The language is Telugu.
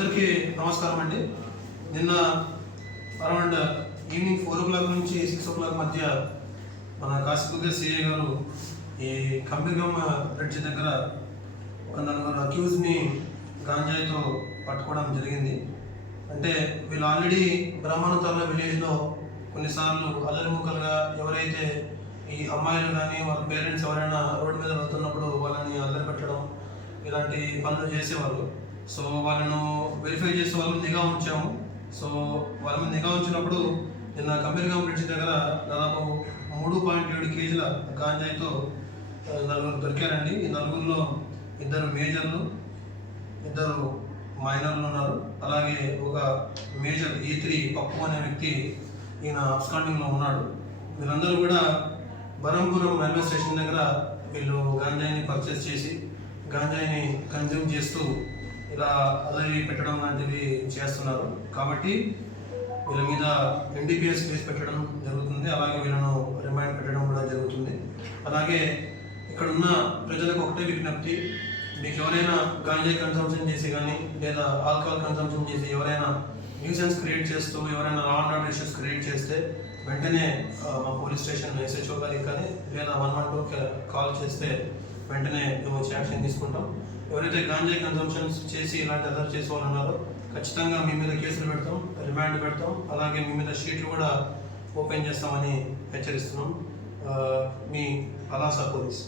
అందరికీ నమస్కారం అండి. నిన్న అరౌండ్ ఈవినింగ్ 4 o'clock నుంచి 6 o'clock మధ్య మన కాశీపుగ్గ సిఐ గారు ఈ కంబిగం బ్రిడ్జ్ దగ్గర ఒక 4 అక్యూజ్ని గాంజాయితో పట్టుకోవడం జరిగింది. అంటే వీళ్ళు ఆల్రెడీ బ్రహ్మానంతర్ల విలేజ్లో కొన్నిసార్లు అల్లరి ముక్కలుగా ఎవరైతే ఈ అమ్మాయిలు కానీ వాళ్ళ పేరెంట్స్ ఎవరైనా రోడ్డు మీద వెళ్తున్నప్పుడు వాళ్ళని అల్లరి పెట్టడం ఇలాంటి పనులు చేసేవాళ్ళు. సో వాళ్ళను వెరిఫై చేసి వాళ్ళని నిఘా ఉంచాము. సో వాళ్ళ మీద నిఘా ఉంచినప్పుడు నిన్న కంబిగం బ్రిడ్జ్ దగ్గర దాదాపు 3.7 kg గాంజాయితో 4 దొరికారండి. ఈ 4లో 2 మేజర్లు, 2 మైనర్లు ఉన్నారు. అలాగే ఒక మేజర్ E3 పప్పు అనే వ్యక్తి ఈయన అబ్స్కాండింగ్లో ఉన్నాడు. వీళ్ళందరూ కూడా బరంపురం రైల్వే స్టేషన్ దగ్గర వీళ్ళు గాంజాయిని పర్చేస్ చేసి గాంజాయిని కన్జ్యూమ్ చేస్తూ ఇలా అల్లరి పెట్టడం లాంటివి చేస్తున్నారు. కాబట్టి వీళ్ళ మీద NDPS కేసు పెట్టడం జరుగుతుంది. అలాగే వీళ్ళను రిమాండ్ పెట్టడం కూడా జరుగుతుంది. అలాగే ఇక్కడ ఉన్న ప్రజలకు ఒకటే విజ్ఞప్తి, మీకు ఎవరైనా గాంజాయి కన్సంప్షన్ చేసి కానీ లేదా ఆల్కహాల్ కన్సంప్షన్ చేసి ఎవరైనా న్యూసెన్స్ క్రియేట్ చేస్తూ ఎవరైనా law and order issues create చేస్తే వెంటనే మా పోలీస్ స్టేషన్ SHO గారికి కానీ లేదా 112కి కాల్ చేస్తే వెంటనే మేము యాక్షన్ తీసుకుంటాం. ఎవరైతే గాంజాయి కన్సంప్షన్స్ చేసి ఇలాంటి అదర్ చేసే వాళ్ళు ఉన్నారో ఖచ్చితంగా మీ మీద కేసులు పెడతాం, రిమాండ్ పెడతాం. అలాగే మీ మీద షీట్లు కూడా ఓపెన్ చేస్తామని హెచ్చరిస్తున్నాం. మీ అలాసా పోలీస్.